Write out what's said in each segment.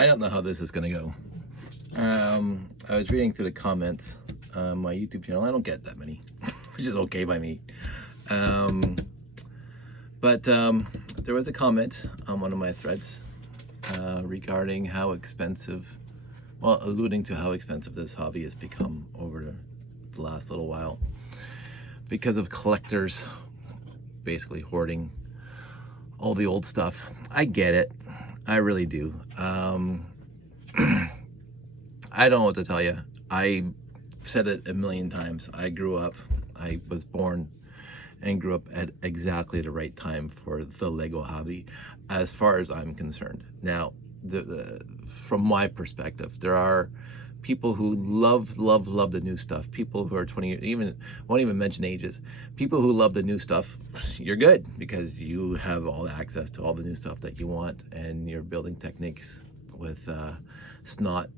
I don't know how this is going to go. I was reading through the comments on my YouTube channel. I don't get that many, which is okay by me. But there was a comment on one of my threads regarding how expensive, well, alluding to how expensive this hobby has become over the last little while because of collectors basically hoarding all the old stuff. I get it. I really do. I don't know what to tell you. I said it a million times. I was born and grew up at exactly the right time for the Lego hobby, as far as I'm concerned. Now, from my perspective, there are people who love the new stuff. People who are 20, won't even mention ages. People who love the new stuff, you're good because you have all the access to all the new stuff that you want, and your building techniques with snot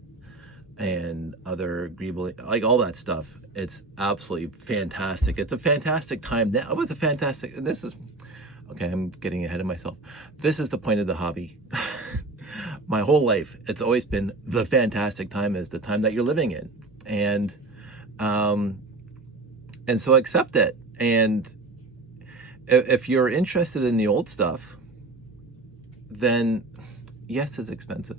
and other agreeable, like all that stuff. It's absolutely fantastic. It's a fantastic time now. It was a fantastic, and this is, okay, I'm getting ahead of myself. This is the point of the hobby. My whole life, it's always been the fantastic time is the time that you're living in. And so accept it. And if you're interested in the old stuff, then yes, it's expensive.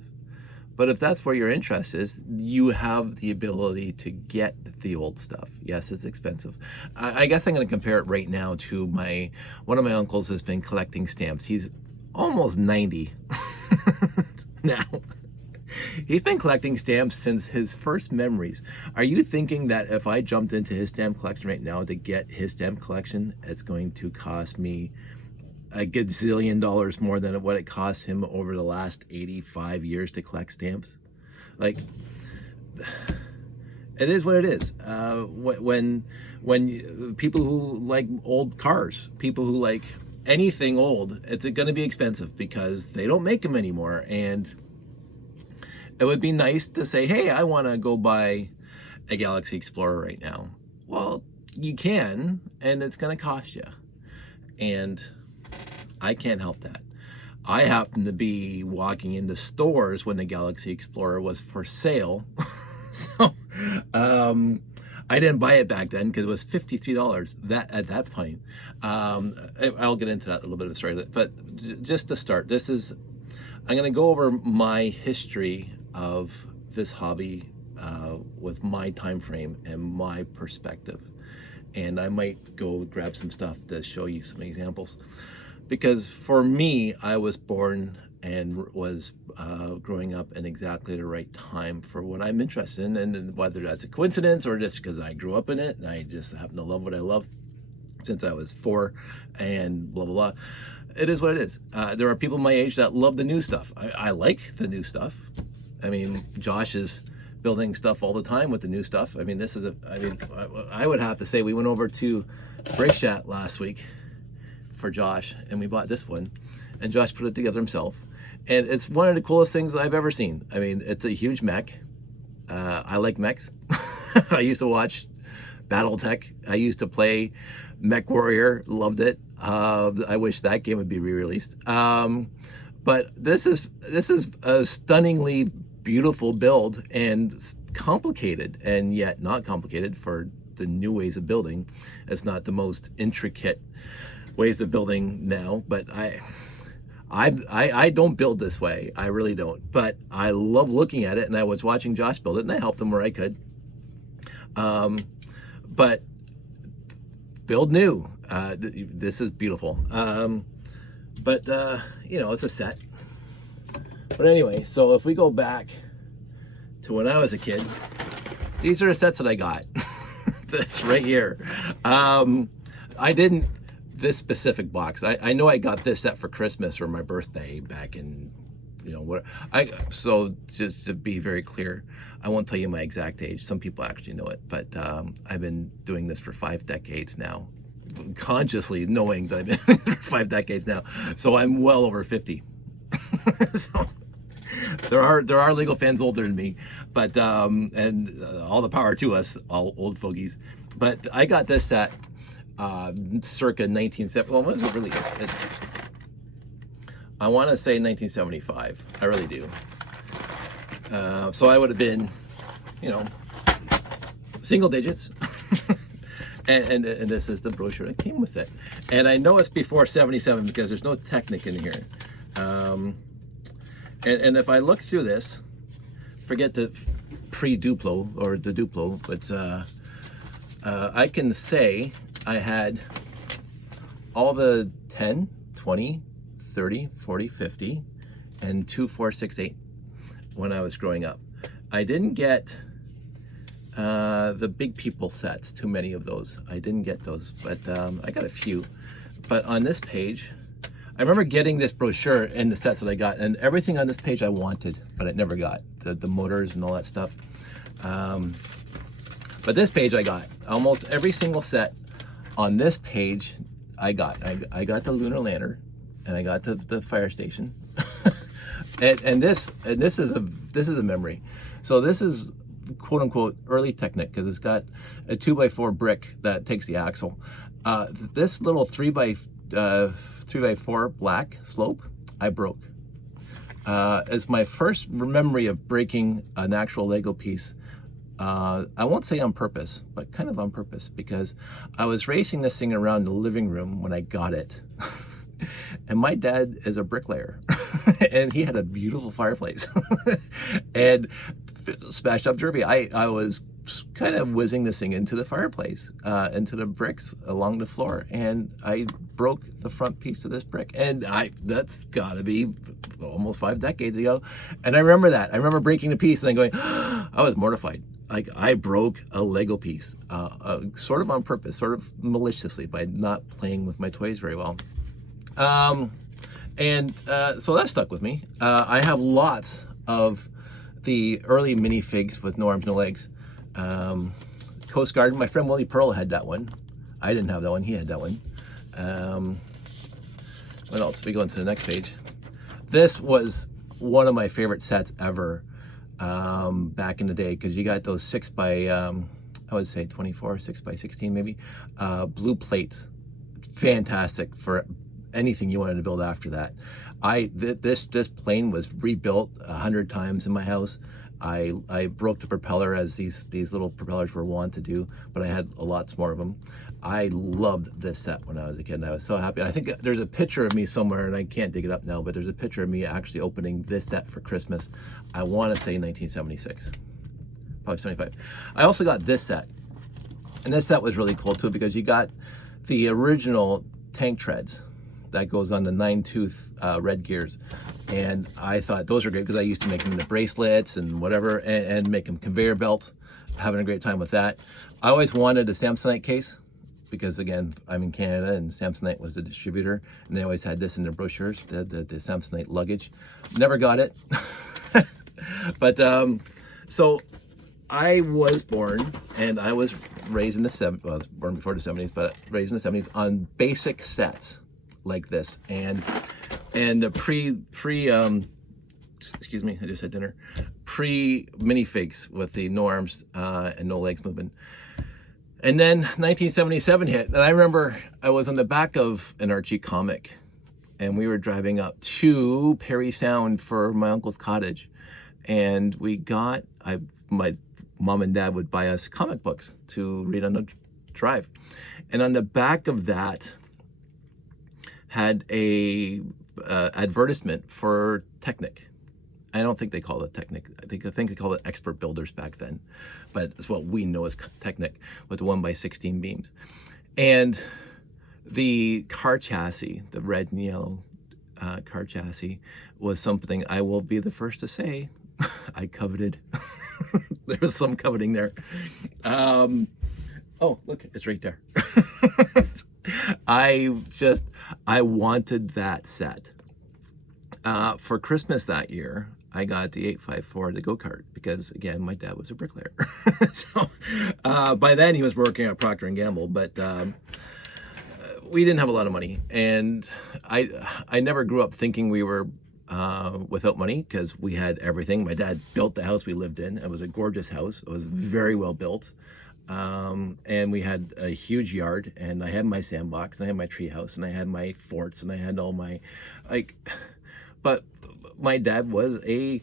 But if that's where your interest is, you have the ability to get the old stuff. Yes, it's expensive. I guess I'm going to compare it right now to one of my uncles has been collecting stamps. He's almost 90 now. He's been collecting stamps since his first memories. Are you thinking that if I jumped into his stamp collection right now to get his stamp collection, it's going to cost me a gazillion dollars more than what it cost him over the last 85 years to collect stamps? Like, it is what it is. When people who like old cars, people who like anything old, it's going to be expensive because they don't make them anymore. And it would be nice to say, hey, I want to go buy a Galaxy Explorer right now. Well, you can, and it's going to cost you. And I can't help that. I happened to be walking into stores when the Galaxy Explorer was for sale. So I didn't buy it back then because it was $53 at that point. I'll get into that a little bit of a story. But just to start, I'm going to go over my history of this hobby with my time frame and my perspective. And I might go grab some stuff to show you some examples. Because for me, I was born and was growing up in exactly the right time for what I'm interested in, and whether that's a coincidence or just because I grew up in it and I just happen to love what I love since I was 4 and blah, blah, blah. It is what it is. There are people my age that love the new stuff. I like the new stuff. I mean, Josh is building stuff all the time with the new stuff. I mean, I would have to say we went over to Brickchat last week for Josh, and we bought this one, and Josh put it together himself, and it's one of the coolest things I've ever seen. I mean, it's a huge mech. I like mechs. I used to watch Battletech. I used to play Mech Warrior, loved it. I wish that game would be re-released. But this is a stunningly beautiful build, and complicated, and yet not complicated for the new ways of building. It's not the most intricate ways of building now, but I don't build this way. I really don't, but I love looking at it, and I was watching Josh build it, and I helped him where I could. But build new. This is beautiful. But it's a set. But anyway, so if we go back to when I was a kid, these are the sets that I got. This right here. This specific box. I know I got this set for Christmas or my birthday back in, so just to be very clear, I won't tell you my exact age. Some people actually know it, but I've been doing this for 5 decades now, consciously knowing that I've been doing it for 5 decades now. So I'm well over 50. So there are Lego fans older than me, but all the power to us, all old fogies. But I got this set circa 1970. Well, when was it released? I want to say 1975. I really do. So I would have been, you know, single digits. and this is the brochure that came with it. And I know it's before 77 because there's no Technic in here. And if I look through this, forget the pre-Duplo or the Duplo, but I can say I had all the 10, 20, 30, 40, 50, and 2, 4, 6, 8 when I was growing up. I didn't get the big people sets, too many of those. I didn't get those, but I got a few. But on this page, I remember getting this brochure and the sets that I got, and everything on this page I wanted, but I never got. The motors and all that stuff. But this page I got. Almost every single set on this page I got. I got the lunar lander, and I got the fire station. and this is a memory. So this is quote unquote early Technic because it's got a 2x4 brick that takes the axle. This little 3x4 black slope I broke. As my first memory of breaking an actual Lego piece. I won't say on purpose, but kind of on purpose, because I was racing this thing around the living room when I got it. And my dad is a bricklayer and he had a beautiful fireplace and smashed up derby. I was kind of whizzing this thing into the fireplace, into the bricks along the floor, and I broke the front piece of this brick. And that's gotta be almost 5 decades ago. And I remember that. I remember breaking the piece and then going, I was mortified. Like, I broke a Lego piece, sort of on purpose, sort of maliciously, by not playing with my toys very well. So that stuck with me. I have lots of the early minifigs with no arms, no legs. Coast Guard, my friend Willie Pearl had that one. I didn't have that one, he had that one. What else? We go into the next page. This was one of my favorite sets ever, back in the day, because you got those 6 by, I would say 24, 6 by 16 maybe, blue plates. Fantastic for anything you wanted to build after that. This plane was rebuilt 100 times in my house. I broke the propeller, as these little propellers were wont to do, but I had lots more of them. I loved this set when I was a kid, and I was so happy. And I think there's a picture of me somewhere, and I can't dig it up now, but there's a picture of me actually opening this set for Christmas. I want to say 1976, probably 75. I also got this set, and this set was really cool too, because you got the original tank treads that goes on the 9-tooth red gears, and I thought those are great because I used to make them into bracelets and whatever, and make them conveyor belts. Having a great time with that. I always wanted a Samsonite case because, again, I'm in Canada and Samsonite was the distributor, and they always had this in their brochures, the Samsonite luggage. Never got it. But so I was born, and I was raised in the 70s. Well, I was born before the 70s, but raised in the 70s on basic sets like this, and excuse me, I just had dinner, minifigs with the no arms and no legs movement. And then 1977 hit, and I remember I was on the back of an Archie comic, and we were driving up to Perry Sound for my uncle's cottage, and my mom and dad would buy us comic books to read on the drive, and on the back of that had a advertisement for Technic. I don't think they called it Technic. I think they called it Expert Builders back then, but it's what we know as Technic, with the 1x16 beams. And the car chassis, the red and yellow car chassis, was something I will be the first to say I coveted. There was some coveting there. Oh, look, it's right there. I wanted that set. For Christmas that year, I got the 854, the go-kart, because, again, my dad was a bricklayer. So by then he was working at Procter & Gamble, but we didn't have a lot of money. And I never grew up thinking we were without money, because we had everything. My dad built the house we lived in. It was a gorgeous house. It was very well built. And we had a huge yard, and I had my sandbox, and I had my tree house, and I had my forts, and I had all my, but my dad was a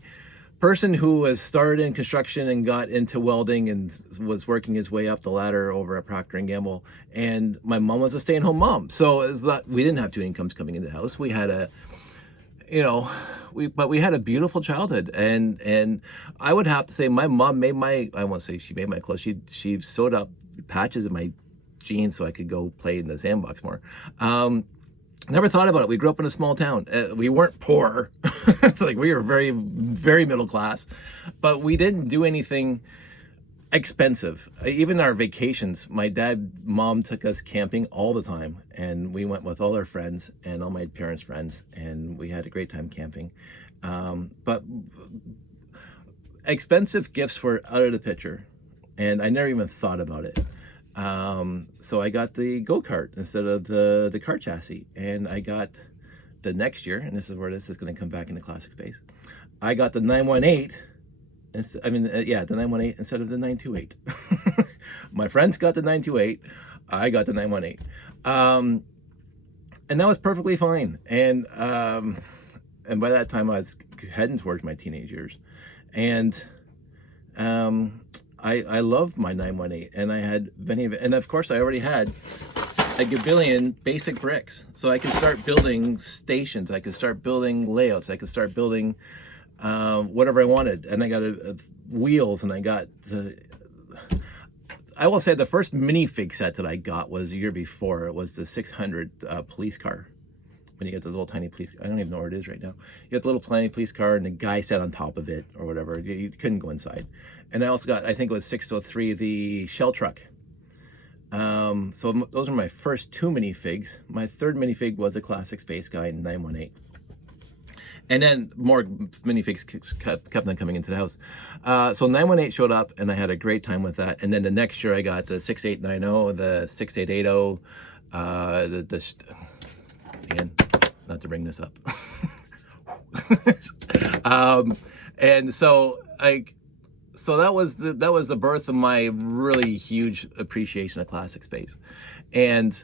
person who was started in construction and got into welding and was working his way up the ladder over at Procter and Gamble. And my mom was a stay-at-home mom, so it's not, we didn't have two incomes coming into the house. We had a, you know, we had a beautiful childhood, and I would have to say my mom made my, I won't say she made my clothes. She sewed up patches in my jeans so I could go play in the sandbox more. Never thought about it. We grew up in a small town. We weren't poor. Like, we were very, very middle class, but we didn't do anything expensive. Even our vacations, my mom took us camping all the time, and we went with all our friends and all my parents' friends, and we had a great time camping. But expensive gifts were out of the picture, and I never even thought about it. So I got the go-kart instead of the car chassis, and I got the next year, and this is where this is going to come back into classic space, I got the 918, the 918 instead of the 928. My friends got the 928, I got the 918. And that was perfectly fine. And by that time I was heading towards my teenage years. And I loved my 918, and I had many of it. And of course I already had a gabillion basic bricks. So I could start building stations, I could start building layouts, I could start building whatever I wanted. And I got wheels, and I got I will say the first minifig set that I got was the year before. It was the 600 police car. When you get the little tiny police, I don't even know where it is right now. You get the little tiny police car, and the guy sat on top of it or whatever. You couldn't go inside. And I also got, I think it was 603, the shell truck. So those are my first two minifigs. My third minifig was a classic space guy in 918. And then more minifigs kept on coming into the house. So 918 showed up, and I had a great time with that. And then the next year I got the 6890, the 6880, again, not to bring this up. And so that was the birth of my really huge appreciation of classic space. And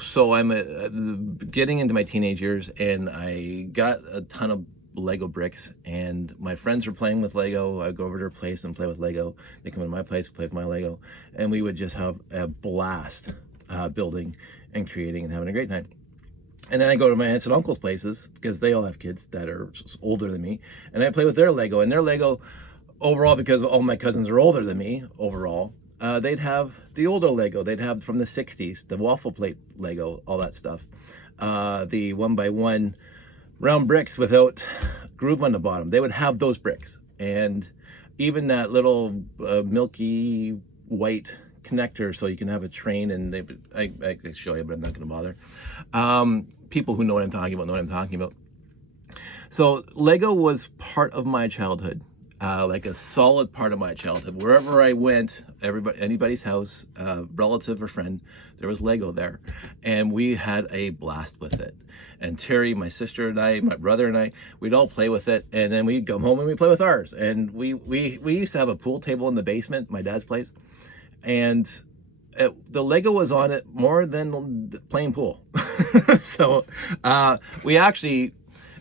so I'm getting into my teenage years, and I got a ton of Lego bricks, and my friends were playing with Lego. I'd go over to their place and play with Lego. They come to my place, play with my Lego, and we would just have a blast building and creating and having a great time. And then I go to my aunts and uncles' places, because they all have kids that are older than me, and I play with their Lego. And their Lego, overall, because all my cousins are older than me, overall, they'd have the older Lego. They'd have from the 60s, the waffle plate Lego, all that stuff. The 1x1 round bricks without groove on the bottom. They would have those bricks. And even that little milky white connector, so you can have a train, and I could show you, but I'm not going to bother. People who know what I'm talking about know what I'm talking about. So Lego was part of my childhood, like a solid part of my childhood. Wherever I went, anybody's house, relative or friend, there was Lego there, and we had a blast with it. And Terry, my sister, and I, my brother and I, we'd all play with it, and then we'd come home and we'd play with ours. And we used to have a pool table in the basement, my dad's place, and the Lego was on it more than playing pool. So we actually,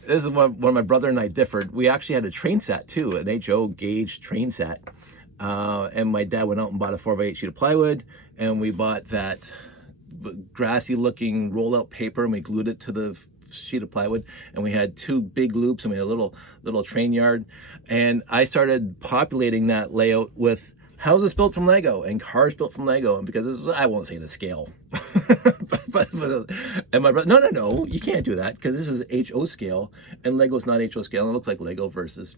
this is when my brother and I differed. We actually had a train set too, an HO gauge train set. And my dad went out and bought a 4x8 sheet of plywood, and we bought that grassy looking roll out paper, and we glued it to the sheet of plywood, and we had two big loops, and we had a little train yard. And I started populating that layout with houses built from Lego and cars built from Lego, and because I won't say the scale, but and my brother, no, you can't do that, because this is HO scale, and Lego's not HO scale, and it looks like Lego versus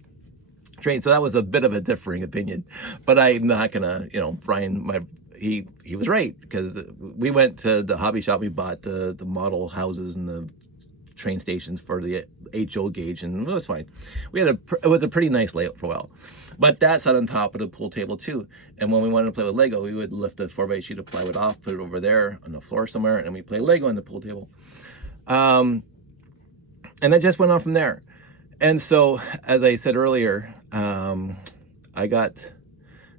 train. So that was a bit of a differing opinion, but I'm not gonna, Brian, he was right, because we went to the hobby shop, we bought the model houses and the train stations for the HO gauge, and it was fine. It was a pretty nice layout for a while. But that sat on top of the pool table too. And when we wanted to play with Lego, we would lift a 4x8 sheet of plywood off, put it over there on the floor somewhere, and we play Lego on the pool table. And that just went on from there. And so, as I said earlier, I got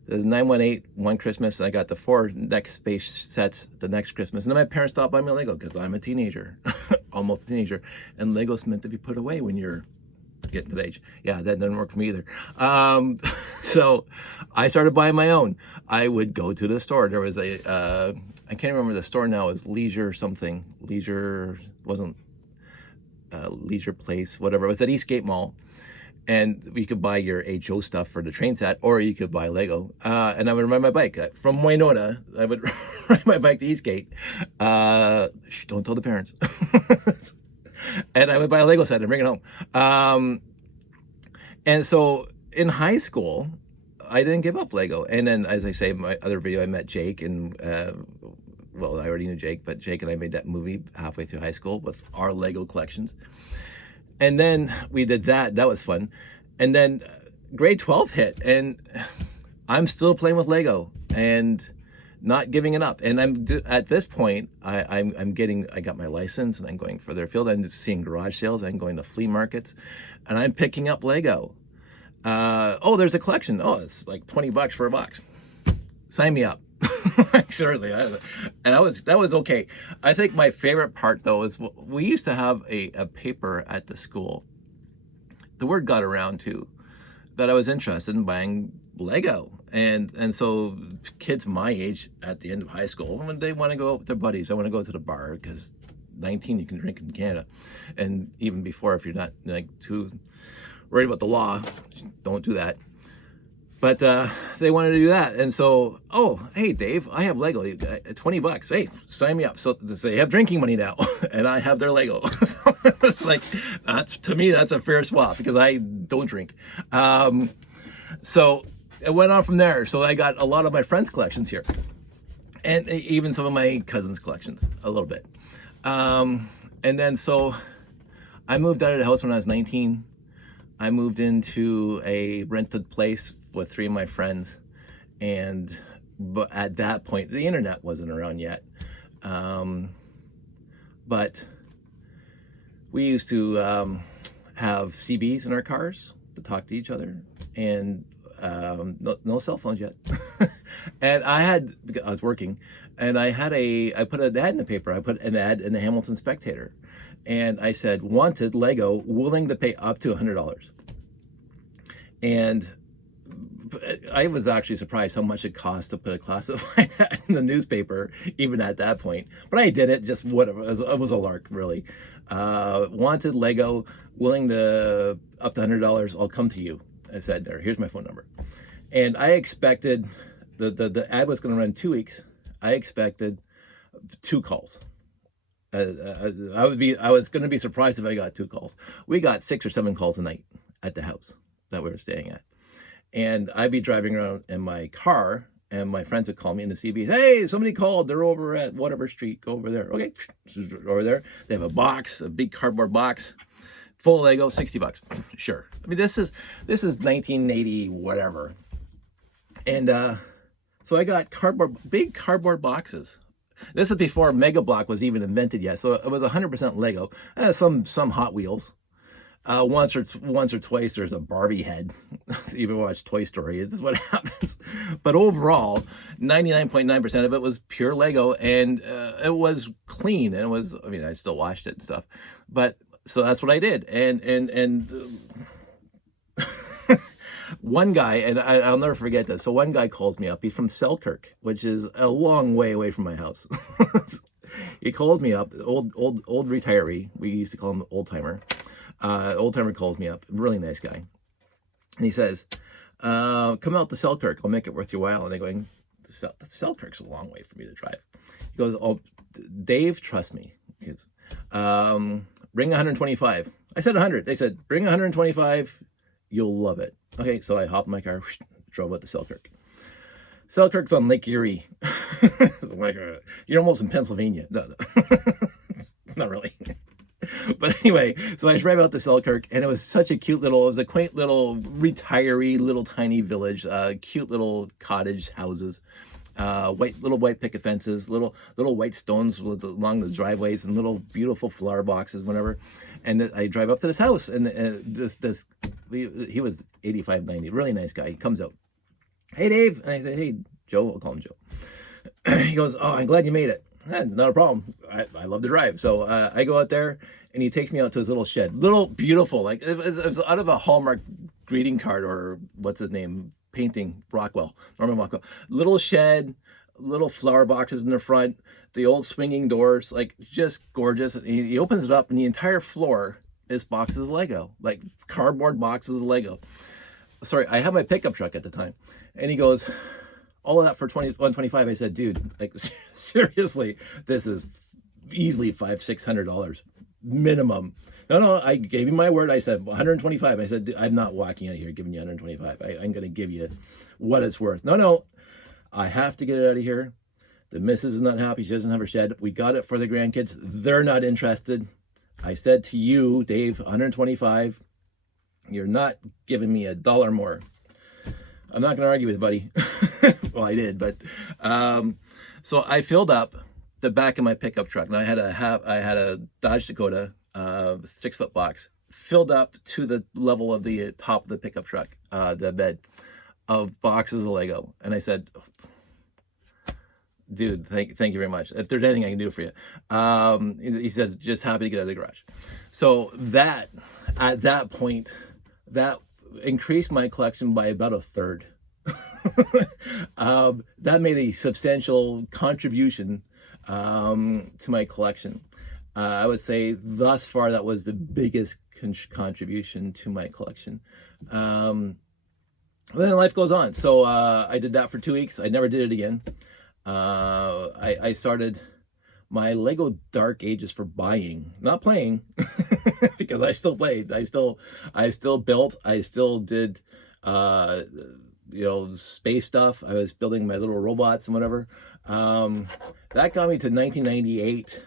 the 918 one Christmas, and I got the 4 next space sets the next Christmas. And then my parents stopped buying me Lego, because I'm a teenager, almost a teenager, and Lego's meant to be put away when you're getting to the age. Yeah, that doesn't work for me either. So I started buying my own. I would go to the store. There was I can't remember the store now. It was Leisure something. Leisure wasn't Leisure Place, whatever. It was at Eastgate Mall. And you could buy your HO stuff for the train set, or you could buy Lego. And I would ride my bike from Winona. I would ride my bike to Eastgate. Don't tell the parents. And I would buy a Lego set and bring it home. And so in high school, I didn't give up Lego. And then, as I say in my other video, I met Jake, and well, I already knew Jake, but Jake and I made that movie halfway through high school with our Lego collections. And then we did that. That was fun. And then grade 12 hit, and I'm still playing with Lego and not giving it up. And I'm at this point, I got my license, and I'm going further afield. I'm just seeing garage sales. I'm going to flea markets, and I'm picking up Lego. Oh, there's a collection. Oh, it's like $20 for a box. Sign me up. Seriously, and that was okay. I think my favorite part though is we used to have a paper at the school. The word got around too that I was interested in buying Lego, and so kids my age at the end of high school, when they want to go out with their buddies, I want to go to the bar because 19 you can drink in Canada, and even before, if you're not like too worried about the law, don't do that. But they wanted to do that. And so, oh, hey, Dave, I have Lego. You got $20. Hey, sign me up. So they have drinking money now, and I have their Lego. So it's like, to me, that's a fair swap because I don't drink. So it went on from there. So I got a lot of my friends' collections here, and even some of my cousins' collections, a little bit. And then so I moved out of the house when I was 19. I moved into a rented place with 3 of my friends, but at that point the internet wasn't around yet, but we used to have CBs in our cars to talk to each other, and no cell phones yet. And I was working, and I put an ad in the paper. I put an ad in the Hamilton Spectator, and I said, wanted Lego, willing to pay up to $100. And I was actually surprised how much it cost to put a classified ad in the newspaper, even at that point. But I did it, just whatever. It was a lark, really. Wanted Lego, willing to up to $100. I'll come to you. I said, here's my phone number. And I expected the ad was going to run 2 weeks. I expected 2 calls. I was going to be surprised if I got 2 calls. We got 6 or 7 calls a night at the house that we were staying at. And I'd be driving around in my car, and my friends would call me in the CB. Hey, somebody called. They're over at whatever street. Go over there. Okay, over there. They have a box, a big cardboard box, full of Lego, $60. Sure. I mean, this is 1980 whatever. And so I got big cardboard boxes. This is before Mega Block was even invented yet. So it was 100% Lego. Some Hot Wheels. Once or twice there's a Barbie head. Even watch Toy Story, this is what happens. But overall, 99.9% of it was pure Lego, and it was clean, and it was, I mean, I still washed it and stuff, but so that's what I did. And one guy, and I'll never forget this, so one guy calls me up. He's from Selkirk, which is a long way away from my house. He calls me up, old retiree. We used to call him old timer. Old timer calls me up, really nice guy, and he says, come out to Selkirk, I'll make it worth your while. And I'm going, Selkirk's a long way for me to drive. He goes, oh, Dave, trust me. He goes, bring 125. I said 100. They said, bring 125, you'll love it. Okay, so I hopped in my car, drove out to Selkirk. Selkirk's on Lake Erie. You're almost in Pennsylvania. No. Not really. But anyway, so I drive out to Selkirk, and it was such a cute it was a quaint little retiree, little tiny village, cute little cottage houses, little white picket fences, little white stones along the driveways, and little beautiful flower boxes, whatever. And I drive up to this house, and he was 85, 90, really nice guy. He comes out, hey Dave, and I said, hey Joe, I'll call him Joe. He goes, oh, I'm glad you made it. Not a problem. I love to drive. So I go out there, and he takes me out to his little shed, little beautiful, like it was out of a Hallmark greeting card or what's his name, painting, Norman Rockwell. Little shed, little flower boxes in the front, the old swinging doors, like just gorgeous. And he opens it up, and the entire floor is boxes of Lego, like cardboard boxes of Lego. Sorry, I had my pickup truck at the time, and he goes, all of that for $125. I said, dude, like seriously, this is easily $500-600 minimum. No, I gave you my word. I said 125. I said, I'm not walking out of here giving you 125. I'm going to give you what it's worth. No, I have to get it out of here. The missus is not happy. She doesn't have her shed. We got it for the grandkids. They're not interested. I said to you, Dave, 125. You're not giving me $1 more. I'm not going to argue with you, buddy. Well, I did, but so I filled up the back of my pickup truck. And I had a Dodge Dakota 6-foot box filled up to the level of the top of the pickup truck, the bed, of boxes of Lego. And I said, dude, thank you very much. If there's anything I can do for you. He says, just happy to get out of the garage. So that, at that point, that increased my collection by about a third. That made a substantial contribution to my collection. I would say thus far that was the biggest contribution to my collection. Then life goes on. So I did that for 2 weeks. I never did it again. I started my Lego Dark Ages for buying, not playing, because I still played. I still built. I still did, space stuff. I was building my little robots and whatever. That got me to 1998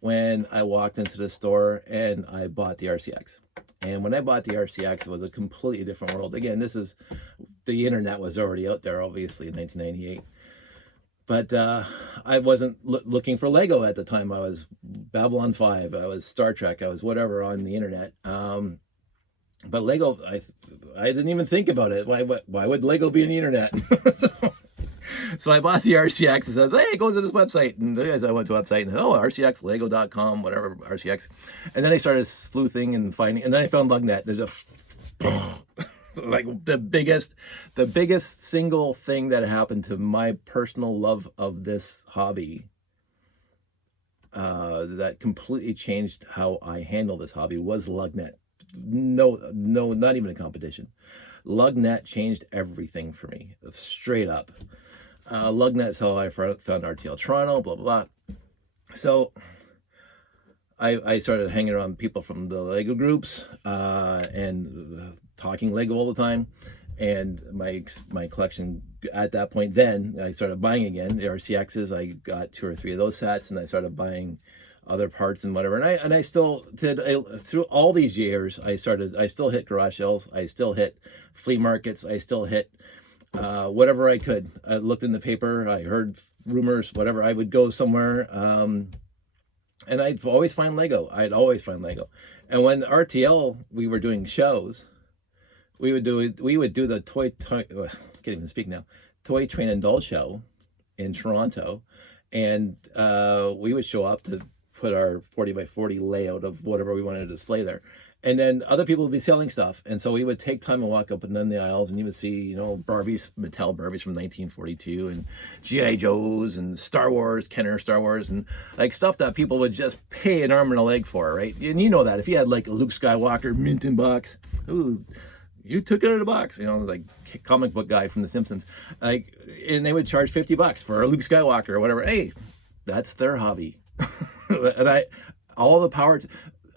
when I walked into the store and I bought the RCX. And when I bought the RCX, it was a completely different world. Again, the internet was already out there, obviously, in 1998. But I wasn't looking for Lego at the time. I was Babylon 5, I was Star Trek, I was whatever on the internet. But Lego, I didn't even think about it. Why would Lego be on the internet? So I bought the RCX and says, hey, go to this website. And I went to a website and RCXLego.com, whatever, RCX. And then I started sleuthing and finding, and then I found Lugnet. There's like the biggest single thing that happened to my personal love of this hobby that completely changed how I handle this hobby was Lugnet. No, not even a competition. Lugnet changed everything for me, straight up. Lugnet's how I found RTL Toronto, blah, blah, blah. So I started hanging around people from the Lego groups and talking Lego all the time. And my collection at that point, then I started buying again. The RCXs, I got 2 or 3 of those sets, and I started buying other parts and whatever. And I still did, through all these years, I still hit garage sales. I still hit flea markets. I still hit whatever I could. I looked in the paper. I heard rumors, whatever. I would go somewhere. And I'd always find Lego. And when RTL, we were doing shows, we would do the can't even speak now, Toy Train and Doll show in Toronto. And we would show up to put our 40 by 40 layout of whatever we wanted to display there. And then other people would be selling stuff. And so we would take time and walk up and down the aisles, and you would see, Barbies, Mattel Barbies from 1942, and G.I. Joes, and Star Wars, Kenner Star Wars, and like stuff that people would just pay an arm and a leg for, right? And you know that. If you had like a Luke Skywalker mint in box, ooh, you took it out of the box, like comic book guy from The Simpsons. Like, and they would charge $50 for a Luke Skywalker or whatever. Hey, that's their hobby. And all the power to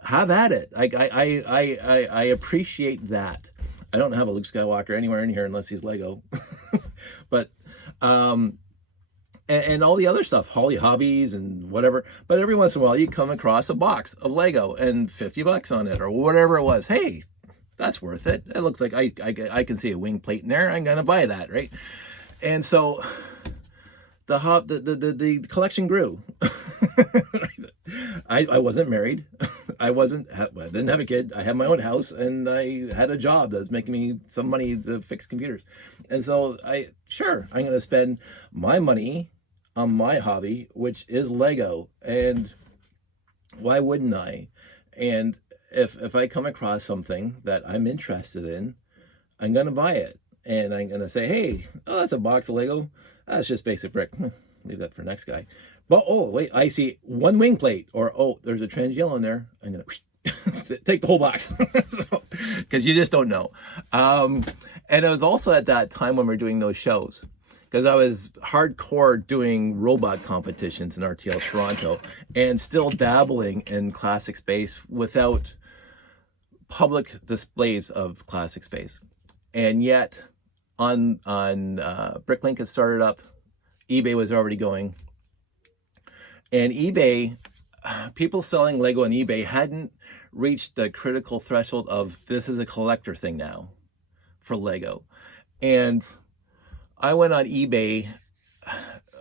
have at it. I appreciate that. I don't have a Luke Skywalker anywhere in here unless he's Lego. But and all the other stuff, Holly Hobbies and whatever. But every once in a while you come across a box of Lego and $50 on it or whatever it was. Hey, that's worth it. It looks like I can see a wing plate in there. I'm gonna buy that, right? And so the collection grew. I wasn't married. I didn't have a kid. I had my own house, and I had a job that's making me some money to fix computers. And so I'm going to spend my money on my hobby, which is Lego. And why wouldn't I? And if I come across something that I'm interested in, I'm gonna buy it, and I'm gonna say, hey, oh, that's a box of Lego. That's just basic brick. Leave that for next guy. But oh wait, I see one wing plate, or oh, there's a trans yellow in there. I'm gonna take the whole box, because you just don't know. And it was also at that time when we were doing those shows, because I was hardcore doing robot competitions in RTL Toronto, and still dabbling in classic space without public displays of classic space. And yet, on Bricklink had started up, eBay was already going, and eBay, people selling Lego on eBay hadn't reached the critical threshold of this is a collector thing now for Lego. And I went on eBay,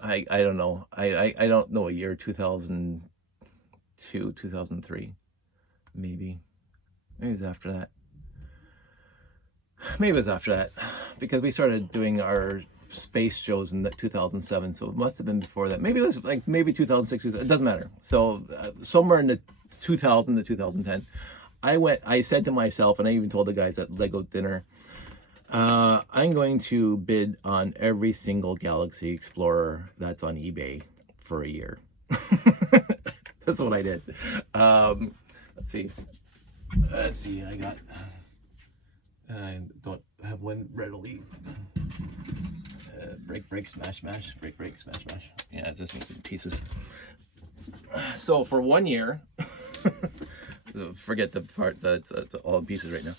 I don't know, I don't know a year, 2002, 2003, maybe it was after that. Maybe it was after that, because we started doing our space shows in 2007, so it must have been before that. Maybe it was like maybe 2006, it doesn't matter. So somewhere in the 2000 to 2010, I said to myself, and I even told the guys at Lego dinner, I'm going to bid on every single Galaxy Explorer that's on eBay for a year. That's what I did. Let's see, I don't have one readily. Break, smash, break, smash. Yeah, it just needs some pieces. So for 1 year, forget the part that's all in pieces right now.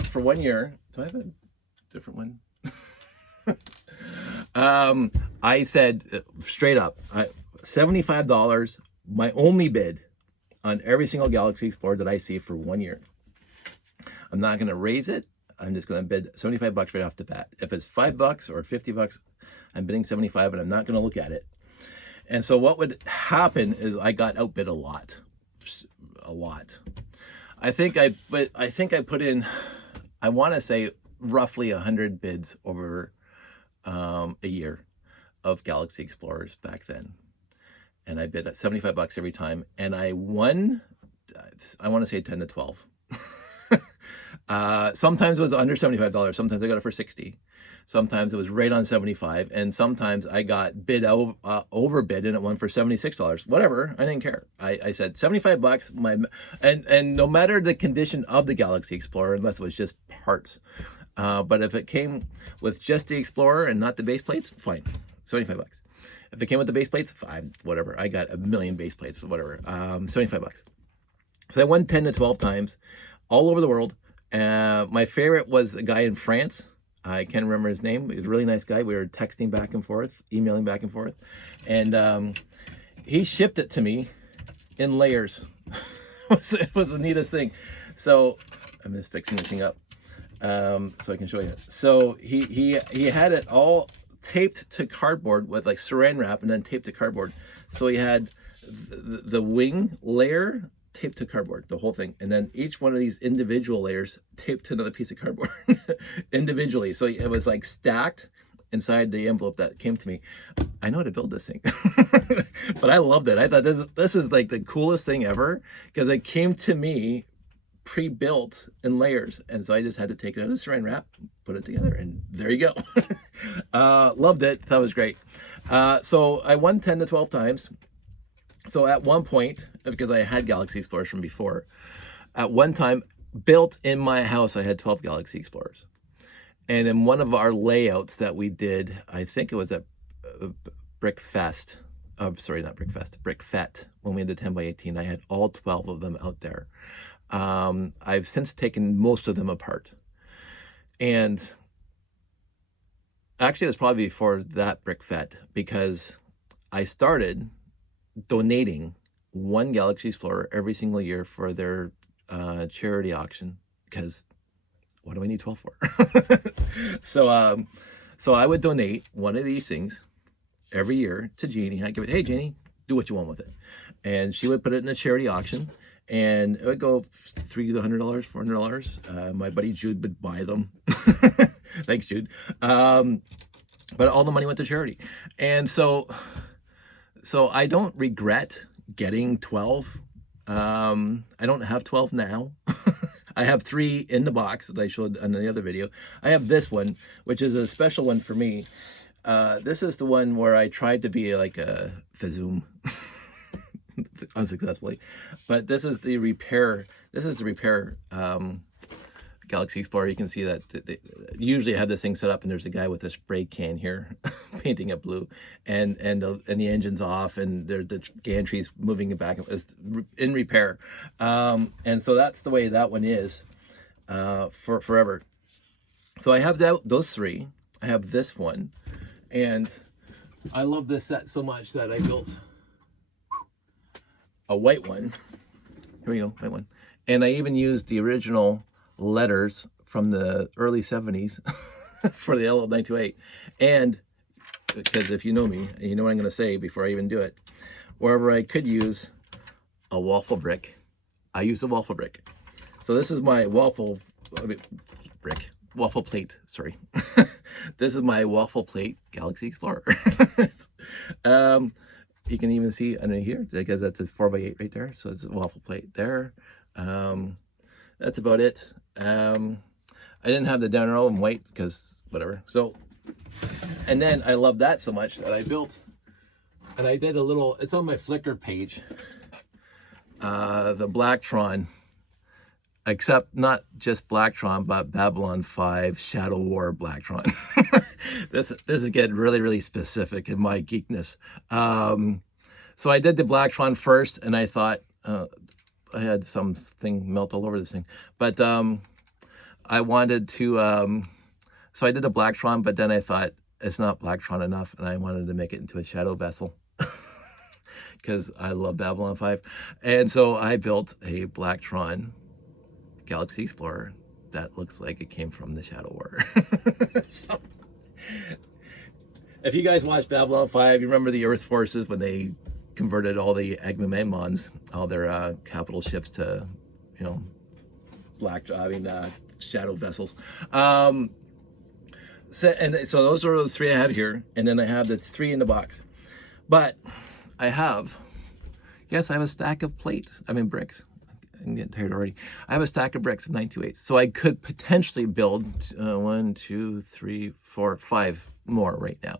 For 1 year, do I have a different one? I said straight up, $75, my only bid on every single Galaxy Explorer that I see for 1 year. I'm not going to raise it. I'm just going to bid $75 right off the bat. If it's $5 or $50, I'm bidding 75, and I'm not going to look at it. And so what would happen is I got outbid a lot. I think I put in, I want to say roughly 100 bids over a year of Galaxy Explorers back then. And I bid at $75 every time, and I won, I want to say 10 to 12. Sometimes it was under $75. Sometimes I got it for 60. Sometimes it was right on 75, and sometimes I got bid overbid, and it went for $76. Whatever, I didn't care. I said $75. And no matter the condition of the Galaxy Explorer, unless it was just parts, but if it came with just the Explorer and not the base plates, fine, $75. If it came with the base plates, fine, whatever. I got a million base plates, whatever. $75. So I won 10 to 12 times, all over the world. My favorite was a guy in France. I can't remember his name. He was a really nice guy. We were texting back and forth, emailing back and forth. And he shipped it to me in layers. It was the neatest thing. So I'm just fixing the thing up so I can show you. So he had it all taped to cardboard with like saran wrap, and then taped to cardboard. So he had the wing layer taped to cardboard, the whole thing, and then each one of these individual layers taped to another piece of cardboard individually. So it was like stacked inside the envelope that came to me. I know how to build this thing. But I loved it. I thought this is like the coolest thing ever, because it came to me pre-built in layers, and so I just had to take it out of saran wrap, put it together, and there you go. Loved it. That was great. So I won 10 to 12 times. So at one point, because I had Galaxy Explorers from before, at one time, built in my house, I had 12 Galaxy Explorers. And in one of our layouts that we did, I think it was at Brickfest, Brickfest, when we did 10 by 18, I had all 12 of them out there. I've since taken most of them apart. And actually, it was probably before that Brickfest, because I started donating one Galaxy Explorer every single year for their charity auction, because what do I need 12 for? So I would donate one of these things every year to Jeannie. I'd give it, hey Jeannie, do what you want with it. And she would put it in a charity auction, and it would go $300, $400. My buddy Jude would buy them. Thanks, Jude. But all the money went to charity. And so I don't regret getting 12 I don't have 12 now. I have 3 in the box that I showed in the other video. I have this one, which is a special one for me. This is the one where I tried to be like a Fazoom unsuccessfully, but this is the repair. Galaxy Explorer. You can see that they usually have this thing set up, and there's a guy with a spray can here painting it blue, and the engine's off, and the gantry's moving it back. It's in repair, and so that's the way that one is for forever. So I have those 3. I have this one, and I love this set so much that I built a white one. Here we go, white one, and I even used the original letters from the early 70s for the L928. And because if you know me, and you know what I'm going to say before I even do it, wherever I could use a waffle brick, I used a waffle brick. So this is my waffle plate, sorry. This is my waffle plate Galaxy Explorer. You can even see under here, because that's a 4x8 right there. So it's a waffle plate there. That's about it. I didn't have the down row in white because whatever. So, and then I love that so much that I built, and I did a little, it's on my Flickr page, the Blacktron, except not just Blacktron, but Babylon 5 Shadow War Blacktron. This is getting really, really specific in my geekness. So I did the Blacktron first, and I thought, I had something melt all over this thing, but I wanted to, so I did a Blacktron, but then I thought it's not Blacktron enough, and I wanted to make it into a shadow vessel because I love Babylon 5. And so I built a Blacktron Galaxy Explorer that looks like it came from the Shadow War. So, if you guys watched Babylon 5, you remember the Earth Forces when they converted all the Agamemnons, all their capital ships to, you know, shadow vessels. So those are those 3 I have here, and then I have the 3 in the box. But I have, yes, I have a stack of bricks. I'm getting tired already. I have a stack of bricks of 928s, so I could potentially build 1, 2, 3, 4, 5 more right now.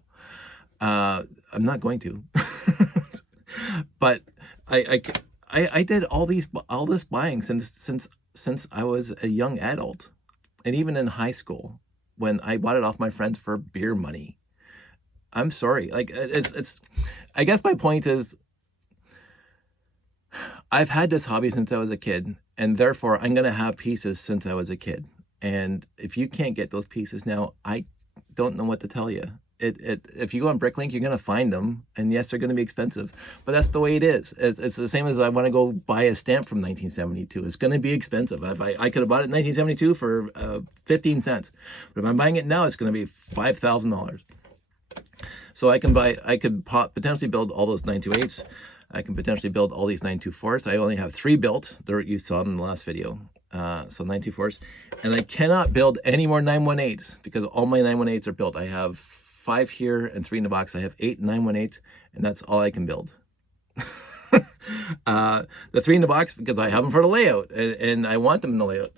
I'm not going to. But I did all this buying since I was a young adult, and even in high school when I bought it off my friends for beer money. I'm sorry, like it's. I guess my point is, I've had this hobby since I was a kid, and therefore I'm gonna have pieces since I was a kid. And if you can't get those pieces now, I don't know what to tell you. If you go on Bricklink, you're going to find them, and yes, they're going to be expensive, but that's the way it is. It's the same as I want to go buy a stamp from 1972. It's going to be expensive. I could have bought it in 1972 for 15 cents, but if I'm buying it now, it's going to be $5,000. So I could potentially build all those 928s. I can potentially build all these 924s. I only have 3 built. There you saw them in the last video. So 924s, and I cannot build any more 918s because all my 918s are built. I have 5 here and 3 in the box. I have 8 918s, and that's all I can build. The 3 in the box because I have them for the layout, and I want them in the layout.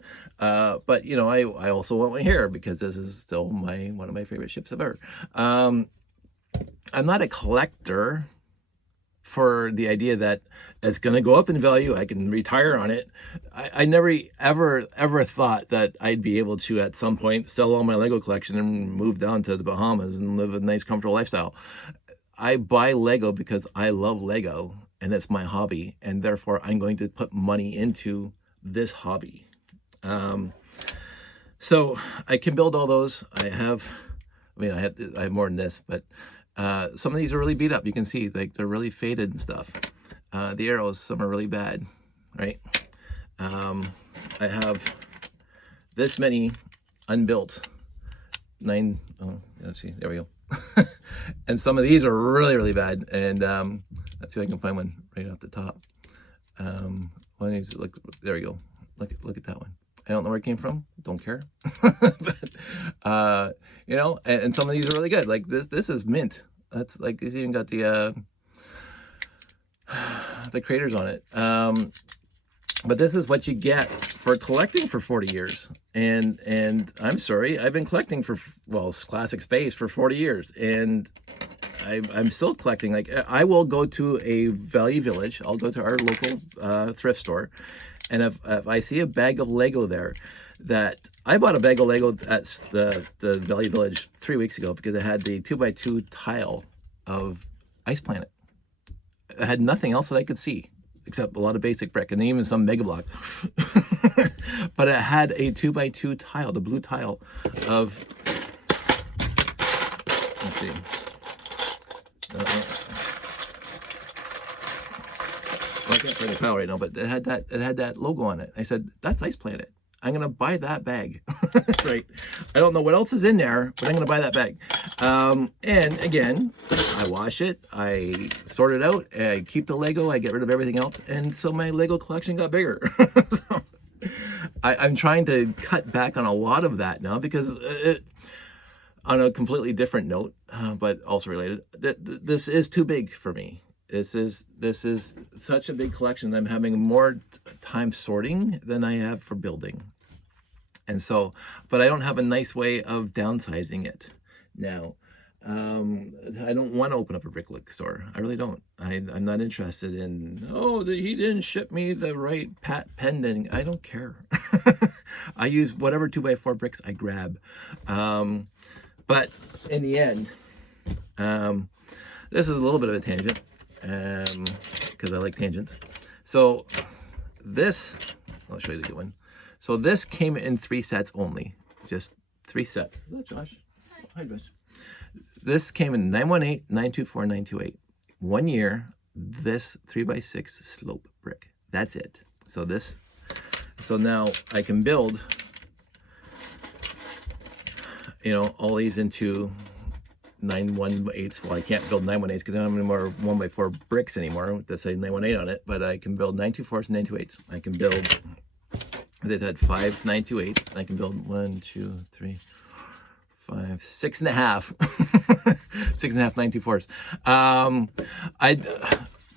But you know, I also want one here because this is still one of my favorite ships ever. I'm not a collector for the idea that it's going to go up in value. I can retire on it. I never ever thought that I'd be able to at some point sell all my Lego collection and move down to the Bahamas and live a nice, comfortable lifestyle. I buy Lego because I love Lego and it's my hobby, and therefore I'm going to put money into this hobby. So I can build all those. I have more than this, but some of these are really beat up. You can see like they're really faded and stuff. The arrows, some are really bad, right? I have this many unbuilt let's see, there we go. And some of these are really, really bad. And let's see if I can find one right off the top. Look, there we go. Look at that one. I don't know where it came from. Don't care. But, you know, and some of these are really good. Like this is mint. That's like, it's even got the craters on it. But this is what you get for collecting for 40 years. And I'm sorry, I've been collecting for, well, classic space for 40 years. And I'm still collecting. Like, I will go to a Value Village. I'll go to our local thrift store. And if I see a bag of Lego there, that I bought a bag of Lego at the Value Village 3 weeks ago because it had the 2x2 tile of Ice Planet. It had nothing else that I could see except a lot of basic brick and even some Mega Block. But it had a 2x2 tile, the blue tile of, let's see. Well, I can't find the tile right now, but it had that logo on it. I said, that's Ice Planet. I'm gonna buy that bag. Right. I don't know what else is in there, but I'm gonna buy that bag. And again, I wash it, I sort it out, I keep the Lego, I get rid of everything else, and so my Lego collection got bigger. So I'm trying to cut back on a lot of that now because on a completely different note, but also related, this is too big for me. This is such a big collection. I'm having more time sorting than I have for building. And so, but I don't have a nice way of downsizing it now. I don't want to open up a brick lick store. I really don't. I'm not interested in, oh, he didn't ship me the right pending. I don't care. I use whatever 2x4 bricks I grab. But in the end, this is a little bit of a tangent. Because I like tangents. So this, I'll show you the good one. So this came in 3 sets only, just 3 sets. Is that Josh? Hi, Josh. This came in 918, 924, 928. 1 year, this 3x6 slope brick. That's it. So now I can build, all these into 918s. Well, I can't build 918s because I don't have any more 1x4 bricks anymore that say 918 on it, but I can build 924s and 928s. I can build, they've had 5 928s. I can build 1, 2, 3, 5, 6.5. 6.5 924s.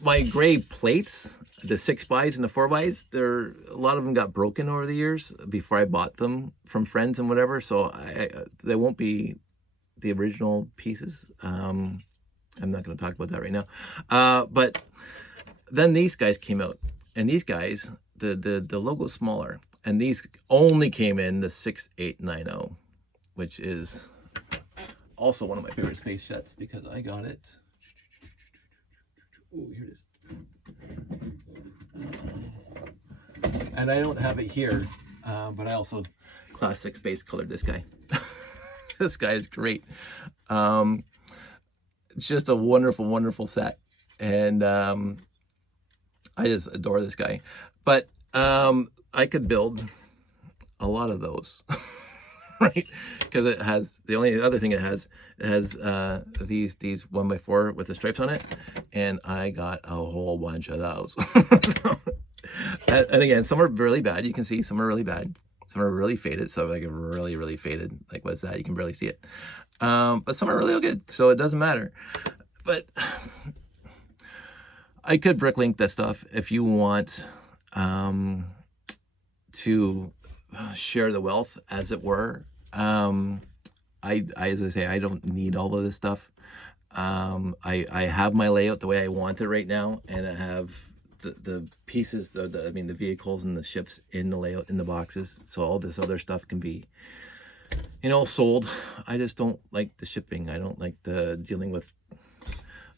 My gray plates, the 6x's and the 4x's, a lot of them got broken over the years before I bought them from friends and whatever, so they won't be the original pieces. I'm not going to talk about that right now. But then these guys came out, and these guys, the logo's smaller, and these only came in the 6890, which is also one of my favorite space sets because I got it. Oh, here it is. And I don't have it here, but I also classic space colored this guy. This guy is great. It's just a wonderful, wonderful set. And I just adore this guy. But I could build a lot of those, right? Because it has, the only other thing it has these 1x4 with the stripes on it. And I got a whole bunch of those. So, and again, some are really bad. You can see some are really bad. Some are really faded, so like really, really faded. Like, what's that? You can barely see it. But some are really good, so it doesn't matter. But I could bricklink this stuff if you want to share the wealth, as it were. As I say, I don't need all of this stuff. I have my layout the way I want it right now, and I have the pieces, the vehicles and the ships in the layout in the boxes, so all this other stuff can be, sold. I just don't like the shipping. I don't like the dealing with,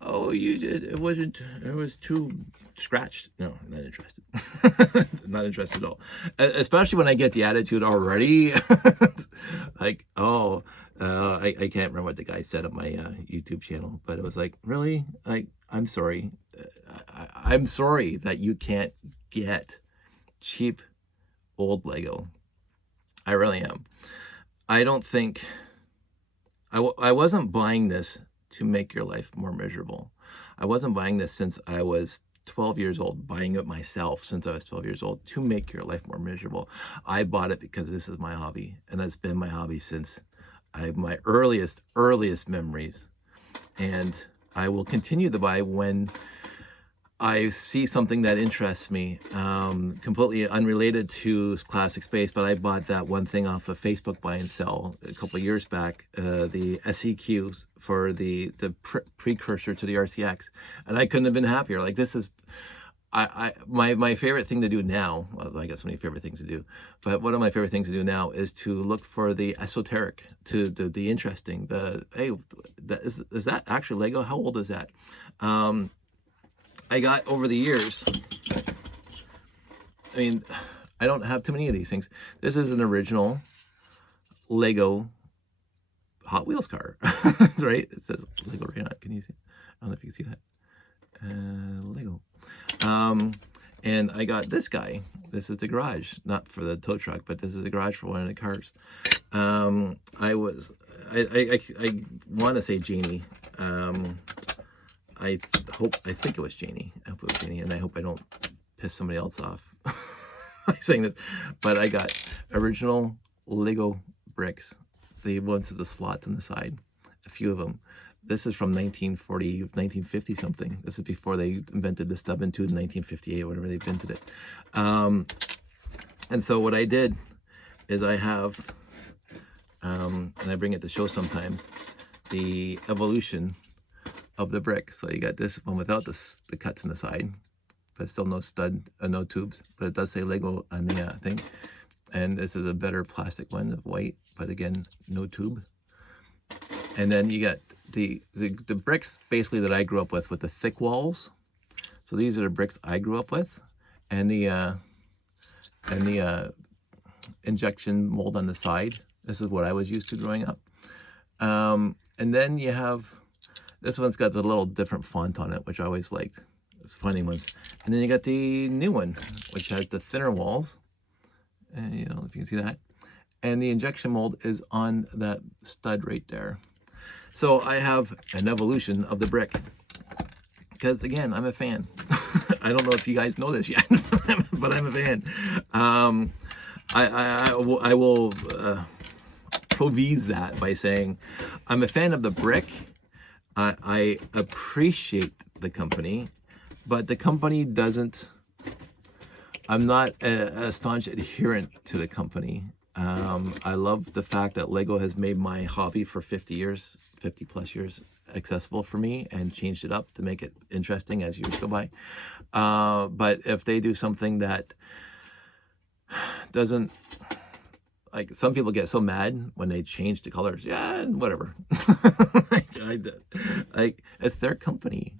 oh, it was too scratched. No, I'm not interested. Not interested at all. Especially when I get the attitude already, like, oh, I can't remember what the guy said on my YouTube channel, but it was like, really? Like, I'm sorry. I'm sorry that you can't get cheap old Lego. I really am. I don't think, I wasn't buying this to make your life more miserable. I wasn't buying this since I was 12 years old, buying it myself since I was 12 years old to make your life more miserable. I bought it because this is my hobby, and it's been my hobby since I have my earliest memories. And I will continue to buy when I see something that interests me, completely unrelated to Classic Space, but I bought that one thing off of Facebook Buy and Sell a couple of years back, the SEQs for the precursor to the RCX, and I couldn't have been happier. Like, this is, my favorite thing to do now, well, I guess many favorite things to do, but one of my favorite things to do now is to look for the esoteric, to the interesting, hey, is that actually Lego? How old is that? I got over the years, I mean, I don't have too many of these things. This is an original Lego Hot Wheels car. That's right. It says Lego right on it. Can you see? I don't know if you can see that. Lego. And I got this guy. This is the garage, not for the tow truck, but this is the garage for one of the cars. I want to say Genie. I think it was Janie. I hope it was Janie, and I hope I don't piss somebody else off by saying this. But I got original Lego bricks, the ones with the slots on the side, a few of them. This is from 1940, 1950 something. This is before they invented the stub and tube in 1958, whatever they invented it. And so what I did is I have, and I bring it to show sometimes, the evolution of the brick. So you got this one without the cuts in the side, but still no stud, no tubes, but it does say Lego on the thing. And this is a better plastic one of white, but again, no tube. And then you got the bricks basically that I grew up with the thick walls. So these are the bricks I grew up with, and the injection mold on the side. This is what I was used to growing up. And then you have, this one's got the little different font on it, which I always liked. It's funny ones. And then you got the new one, which has the thinner walls. And you know, if you can see that. And the injection mold is on that stud right there. So I have an evolution of the brick. Because again, I'm a fan. I don't know if you guys know this yet, but I'm a fan. I will provise that by saying I'm a fan of the brick. I appreciate the company, but the company doesn't, I'm not a staunch adherent to the company. I love the fact that Lego has made my hobby for 50 plus years accessible for me and changed it up to make it interesting as years go by. But if they do something that doesn't, like, some people get so mad when they change the colors. Yeah, whatever. Like, it's their company.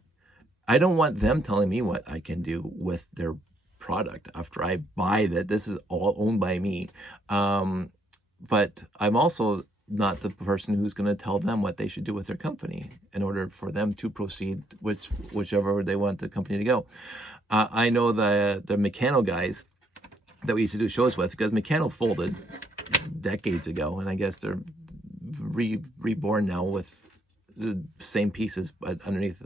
I don't want them telling me what I can do with their product after I buy that. This is all owned by me. But I'm also not the person who's going to tell them what they should do with their company in order for them to proceed whichever they want the company to go. I know the Meccano guys that we used to do shows with, because Meccano folded decades ago, and I guess they're reborn now with the same pieces, but underneath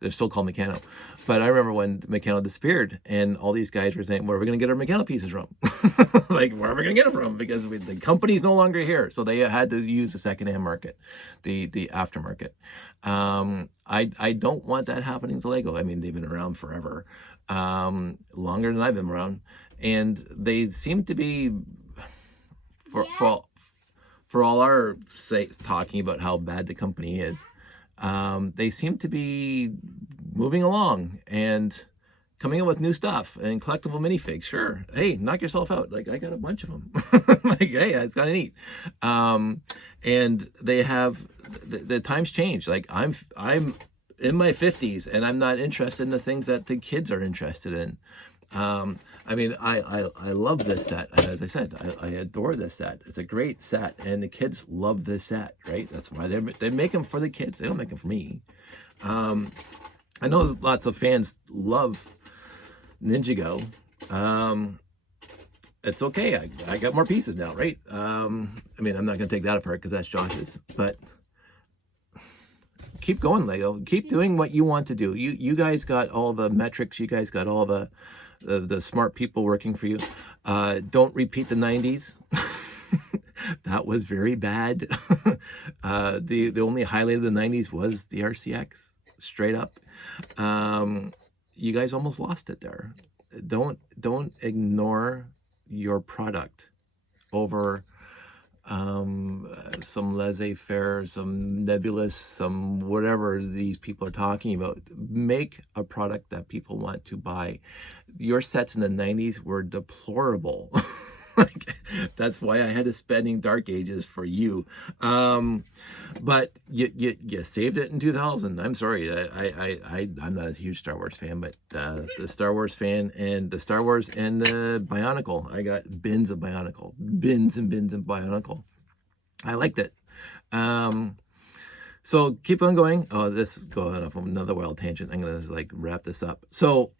they're still called Meccano. But I remember when Meccano disappeared, and all these guys were saying, where are we going to get our Meccano pieces from? Like, where are we going to get them from? Because the company's no longer here, so they had to use the secondhand market, the aftermarket. I don't want that happening to Lego. I mean, they've been around forever, longer than I've been around, and they seem to be, for all our sakes, talking about how bad the company is, they seem to be moving along and coming up with new stuff and collectible minifigs. Sure, hey, knock yourself out. Like, I got a bunch of them. Like, hey, it's kind of neat. And they have the times change. Like, I'm in my 50s, and I'm not interested in the things that the kids are interested in. I mean, I love this set. As I said, I adore this set. It's a great set, and the kids love this set, right? That's why they make them for the kids. They don't make them for me. I know lots of fans love Ninjago. It's okay. I got more pieces now, right? I mean, I'm not going to take that apart because that's Josh's, but keep going, Lego. Keep doing what you want to do. You guys got all the metrics. You guys got all the smart people working for you. Don't repeat the 90s. That was very bad. The only highlight of the 90s was the RCX, straight up. you guys almost lost it there. Don't ignore your product over some laissez-faire, some nebulous, some whatever these people are talking about. Make a product that people want to buy. Your sets in the 90s were deplorable. Like, that's why I had to spending Dark Ages for you. But you saved it in 2000. I'm sorry. I'm not a huge Star Wars fan, but the Star Wars fan and the Star Wars and the Bionicle. I got bins of Bionicle. Bins and bins of Bionicle. I liked it. So keep on going. Oh, this going off on another wild tangent. I'm going to like wrap this up. So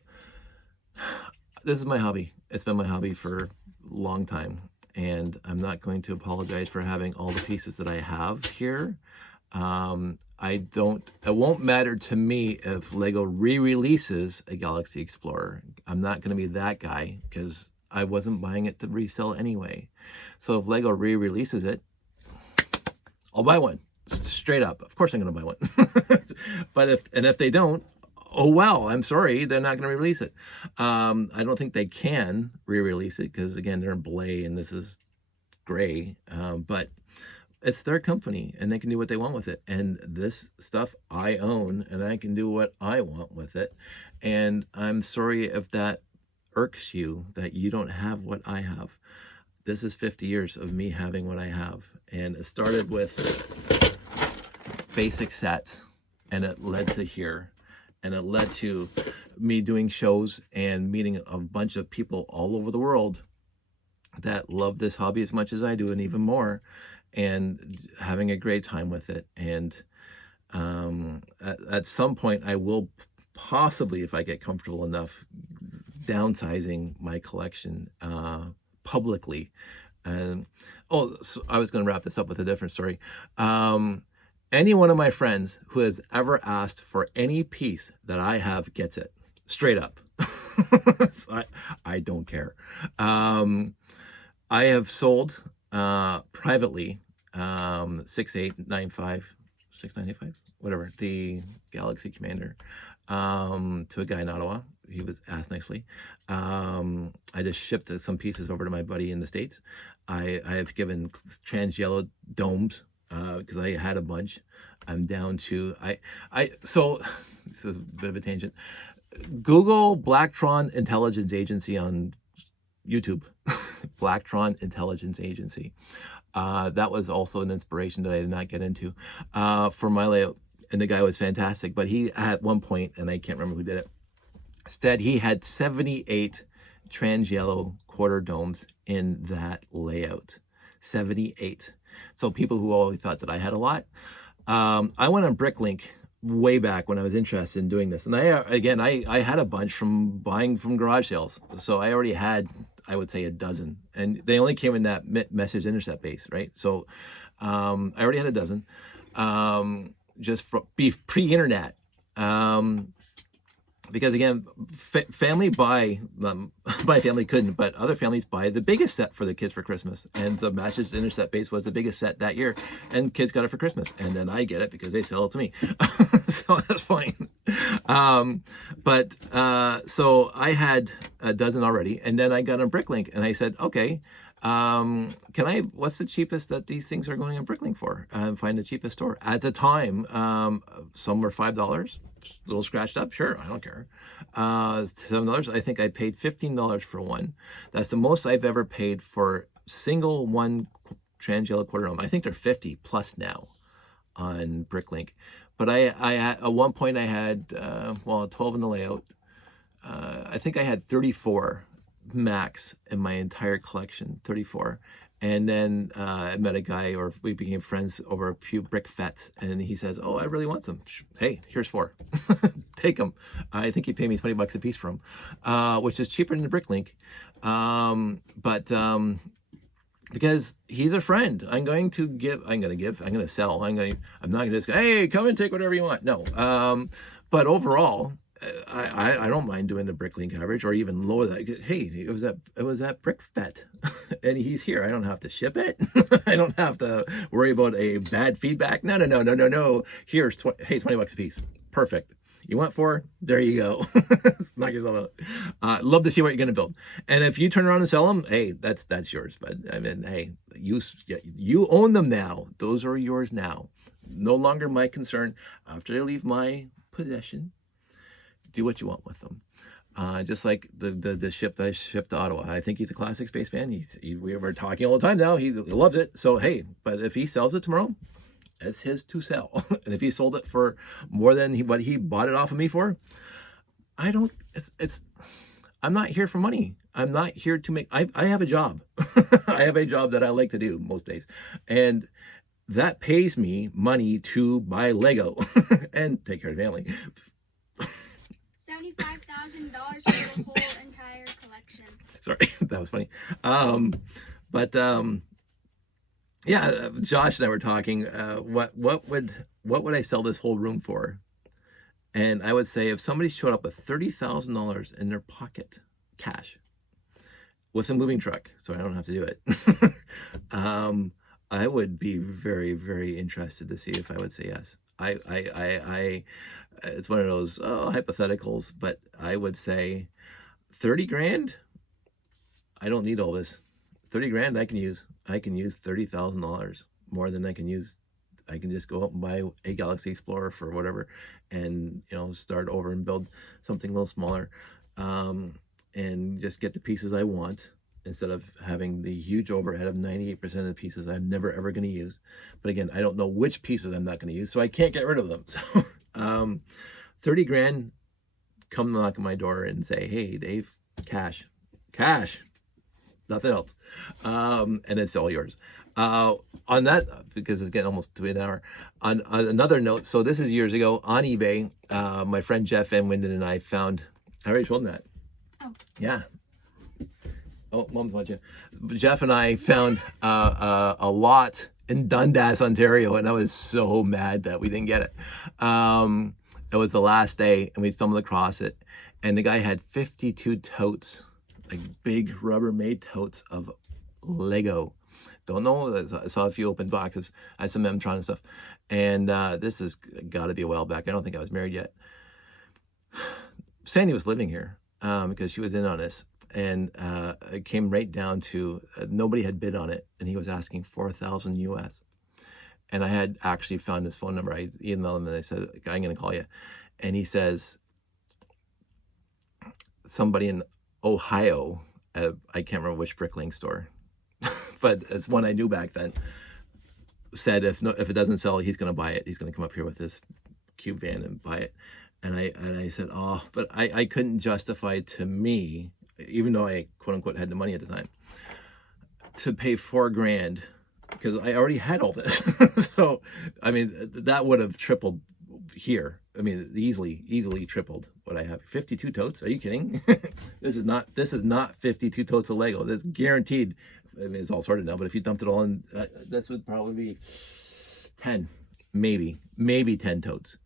this is my hobby. It's been my hobby for long time, and I'm not going to apologize for having all the pieces that I have here. It won't matter to me if Lego re-releases a Galaxy Explorer. I'm not going to be that guy because I wasn't buying it to resell anyway. So if Lego re-releases it, I'll buy one straight up. Of course I'm going to buy one. But if they don't, oh well, I'm sorry, they're not going to release it. I don't think they can re-release it because, again, they're in Blay and this is gray. But it's their company and they can do what they want with it. And this stuff I own and I can do what I want with it. And I'm sorry if that irks you that you don't have what I have. This is 50 years of me having what I have. And it started with basic sets and it led to here. And it led to me doing shows and meeting a bunch of people all over the world that love this hobby as much as I do and even more, and having a great time with it. And at some point I will possibly, if I get comfortable enough, downsizing my collection publicly. So I was going to wrap this up with a different story. Any one of my friends who has ever asked for any piece that I have gets it, straight up. I don't care. I have sold privately 6895, 6985, whatever, the Galaxy Commander to a guy in Ottawa. He was asked nicely. I just shipped some pieces over to my buddy in the States. I have given trans yellow domes because I had a bunch. I'm down to so this is a bit of a tangent. Google Blacktron Intelligence Agency on YouTube. Blacktron Intelligence Agency. That was also an inspiration that I did not get into for my layout. And the guy was fantastic, but he at one point, and I can't remember who did it, said he had 78 trans yellow quarter domes in that layout. 78. So people who always thought that I had a lot. I went on Bricklink way back when I was interested in doing this. And I had a bunch from buying from garage sales. So I already had, I would say, a dozen. And they only came in that message intercept base, right? So I already had a dozen. Just for pre-internet. Because again, family my family couldn't, but other families buy the biggest set for the kids for Christmas. And the Matches Intercept base was the biggest set that year, and kids got it for Christmas. And then I get it because they sell it to me. So that's fine. So I had a dozen already, and then I got on Bricklink and I said, okay, what's the cheapest that these things are going on Bricklink for? Find the cheapest store. At the time, some were $5. A little scratched up, sure, I don't care. $7. I think I paid $15 for one. That's the most I've ever paid for single one trans yellow quarter dome. I think they're 50 plus now on Bricklink. But I at one point I had 12 in the layout. I think I had 34 max in my entire collection, 34. And then I met a guy, or we became friends over a few brick fets, and he says, oh, I really want some. Hey, here's 4. Take them. I think he paid me $20 a piece for them, which is cheaper than the Bricklink. Because he's a friend, I'm going to sell. I'm not going to just go, hey, come and take whatever you want. No. But overall, I don't mind doing the Bricklink average or even lower that. Hey, it was that brick fet, and he's here. I don't have to ship it. I don't have to worry about a bad feedback. No. Here's $20 a piece. Perfect. You want 4? There you go. Knock yourself out. Love to see what you're going to build. And if you turn around and sell them, hey, that's yours. But I mean, hey, you own them now. Those are yours now. No longer my concern. After they leave my possession, do what you want with them. Just like the ship that I shipped to Ottawa. I think he's a classic space fan. We were talking all the time now. He loves it. So, hey, but if he sells it tomorrow, it's his to sell. And if he sold it for more than what he bought it off of me for, I'm not here for money. I'm not here to make, I have a job. I have a job that I like to do most days. And that pays me money to buy Lego and take care of the family. $75,000 for the whole entire collection. Sorry, that was funny. Yeah, Josh and I were talking. What would I sell this whole room for? And I would say if somebody showed up with $30,000 in their pocket, cash, with a moving truck, so I don't have to do it, I would be very, very interested to see if I would say yes. It's one of those hypotheticals, but I would say 30 grand. I don't need all this. 30 grand I can use. I can use $30,000 more than I can use. I can just go out and buy a Galaxy Explorer for whatever, and start over and build something a little smaller, and just get the pieces I want instead of having the huge overhead of 98% of the pieces I'm never ever going to use. But again, I don't know which pieces I'm not going to use, so I can't get rid of them. So 30 grand, come knock on my door and say, hey Dave, cash, nothing else, and it's all yours. On that, because it's getting almost to an hour, on another note, so this is years ago on eBay, my friend Jeff Van Winden and I found, I already told him that. Oh. Yeah. Oh, Mom's watching. Jeff and I found a lot in Dundas, Ontario, and I was so mad that we didn't get it. It was the last day, and we stumbled across it, and the guy had 52 totes, like big Rubbermaid totes of Lego. Don't know, I saw a few open boxes. I had some Mtron and stuff, and this has got to be a while back. I don't think I was married yet. Sandy was living here because she was in on this. And it came right down to nobody had bid on it, and he was asking $4,000 US. And I had actually found his phone number. I emailed him and I said, I'm going to call you. And he says, somebody in Ohio, I can't remember which bricklaying store, but it's one I knew back then, said if it doesn't sell, he's going to buy it. He's going to come up here with his cube van and buy it. And I said, oh, but I couldn't justify to me, even though I quote unquote had the money at the time, to pay $4 grand because I already had all this. So, I mean, that would have tripled here. I mean, easily tripled what I have. 52 totes? Are you kidding? This is not 52 totes of Lego. That's guaranteed. I mean, it's all sorted now, but if you dumped it all in, this would probably be 10, maybe 10 totes.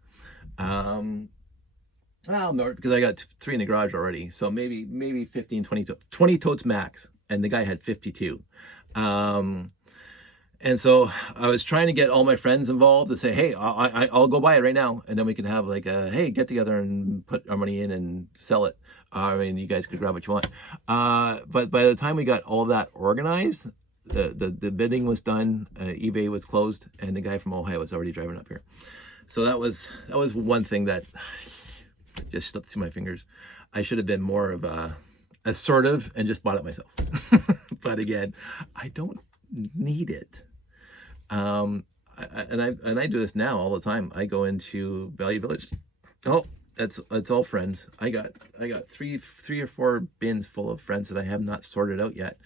Well, no, because I got 3 in the garage already. So maybe 15, 20 totes max. And the guy had 52. And so I was trying to get all my friends involved to say, hey, I'll go buy it right now. And then we can have like a, hey, get together and put our money in and sell it. I mean, you guys could grab what you want. But by the time we got all that organized, the bidding was done, eBay was closed, and the guy from Ohio was already driving up here. So that was one thing that just slipped through my fingers. I should have been more of assertive and just bought it myself. But again, I don't need it. I do this now all the time. I go into Value Village. Oh, it's all friends. I got three or four bins full of friends that I have not sorted out yet.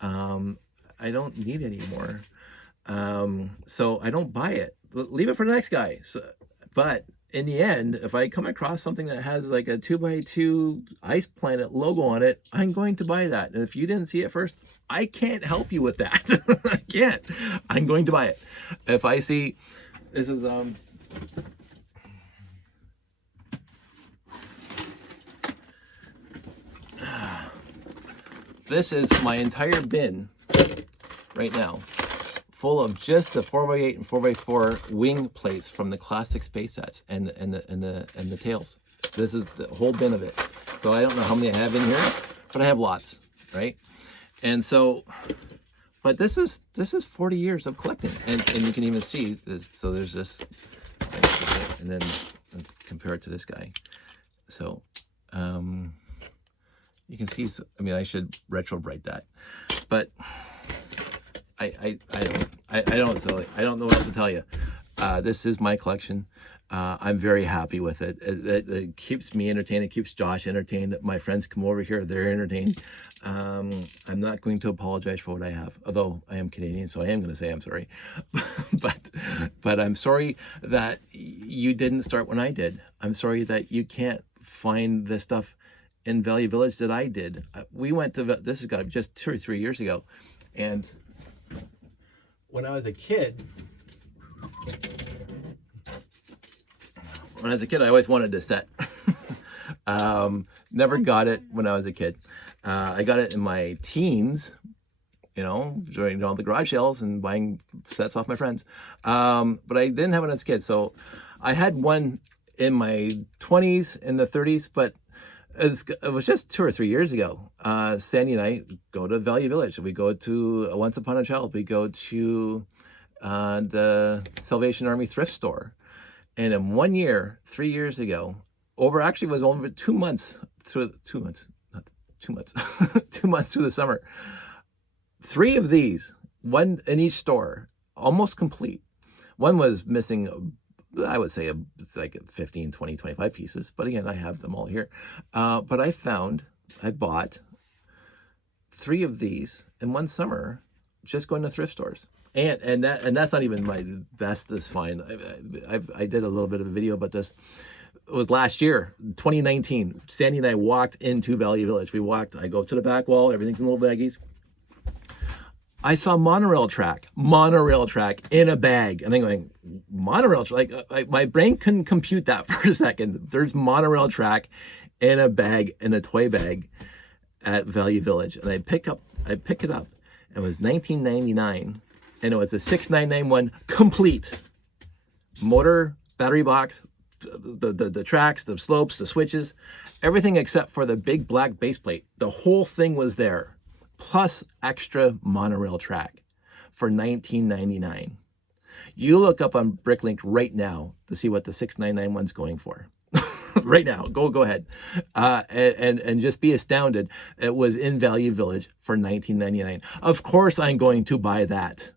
I don't need anymore. So I don't buy it. Leave it for the next guy. So, but in the end, if I come across something that has like a 2x2 Ice Planet logo on it, I'm going to buy that. And if you didn't see it first, I can't help you with that. I can't. I'm going to buy it. If I see, this is this is my entire bin right now full of just the 4x8 and 4x4 wing plates from the classic space sets and the tails. This is the whole bin of it. So I don't know how many I have in here, but I have lots, right? And so, but this is 40 years of collecting, and you can even see this. So there's this, and then compare it to this guy. So you can see. I mean, I should retrowrite that, but I don't know what else to tell you. This is my collection. I'm very happy with it. It keeps me entertained. It keeps Josh entertained. My friends come over here. They're entertained. I'm not going to apologize for what I have, although I am Canadian, so I am going to say I'm sorry. but I'm sorry that you didn't start when I did. I'm sorry that you can't find the stuff in Value Village that I did. We went to, this has got just 2 or 3 years ago. And when I was a kid, I always wanted this set. Never got it when I was a kid. I got it in my teens, you know, during all the garage sales and buying sets off my friends. But I didn't have it as a kid. So I had one in my 20s and the 30s, but it was just 2 or 3 years ago. Sandy and I go to Value Village. We go to Once Upon a Child. We go to the Salvation Army thrift store. And in 1 year, 3 years ago, actually it was over 2 months through 2 months, not 2 months, 2 months through the summer. 3 of these, one in each store, almost complete. One was missing, I would say, it's like 15, 20, 25 pieces. But again, I have them all here. But I bought 3 of these in one summer, just going to thrift stores. And that's not even my bestest find. I did a little bit of a video about this. It was last year, 2019. Sandy and I walked into Value Village. I go up to the back wall, everything's in little baggies. I saw monorail track in a bag. And I'm going, monorail track? My brain couldn't compute that for a second. There's monorail track in a bag, in a toy bag at Value Village. And I pick it up. It was $19.99. And it was a 6991 complete. Motor, battery box, the tracks, the slopes, the switches, everything except for the big black base plate. The whole thing was there, plus extra monorail track for $19.99. You look up on Bricklink right now to see what the 6991's going for. Right now, go ahead, and just be astounded. It was in Value Village for $19.99. Of course, I'm going to buy that.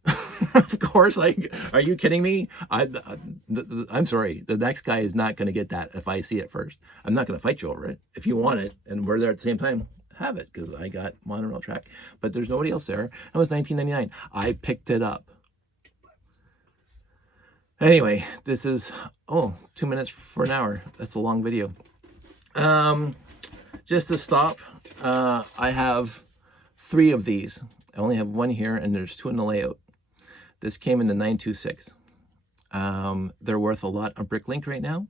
Of course, are you kidding me? I'm sorry. The next guy is not going to get that if I see it first. I'm not going to fight you over it. If you want it and we're there at the same time, have it, because I got monorail track. But there's nobody else there. It was $19.99. I picked it up. Anyway, this is 2 minutes for an hour. That's a long video. Just to stop, I have 3 of these. I only have 1 here, and there's 2 in the layout. This came in the 926. They're worth a lot on Bricklink right now,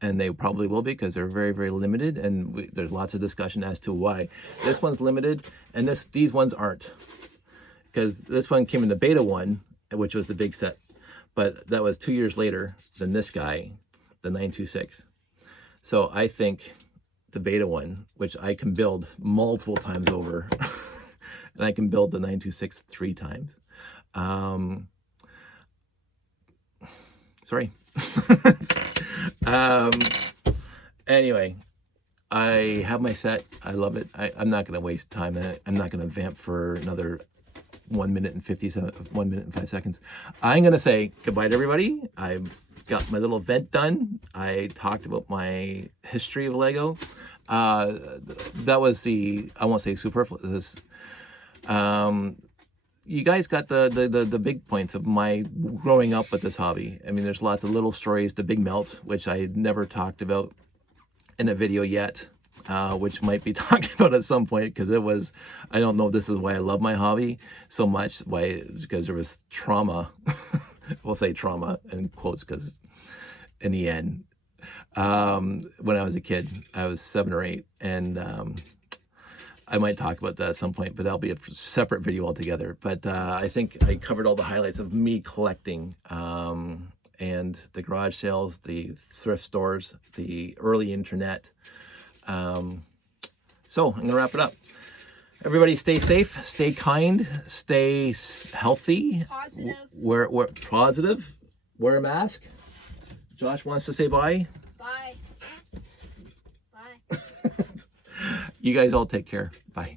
and they probably will be, because they're very, very limited, and there's lots of discussion as to why. This one's limited, and these ones aren't, because this one came in the beta one, which was the big set. But that was 2 years later than this guy, the 926. So I think the beta one, which I can build multiple times over, and I can build the 926 3 times. Sorry. Anyway, I have my set. I love it. I'm not going to waste time. I'm not going to vamp for another 1 minute and 1 minute and 5 seconds. I'm going to say goodbye to everybody. I've got my little vent done. I talked about my history of Lego. That was I won't say superfluous. You guys got the big points of my growing up with this hobby. I mean, there's lots of little stories. The big melt, which I never talked about in a video yet. Which might be talked about at some point, because it was, I don't know if this is why I love my hobby so much, because there was trauma. We'll say trauma in quotes, because in the end, when I was a kid, I was 7 or 8, and I might talk about that at some point, but that'll be a separate video altogether. But I think I covered all the highlights of me collecting, and the garage sales, the thrift stores, the early internet. So I'm gonna wrap it up. Everybody stay safe, stay kind, stay healthy. Positive. Wear positive. Wear a mask. Josh wants to say bye. Bye. Bye. You guys all take care. Bye.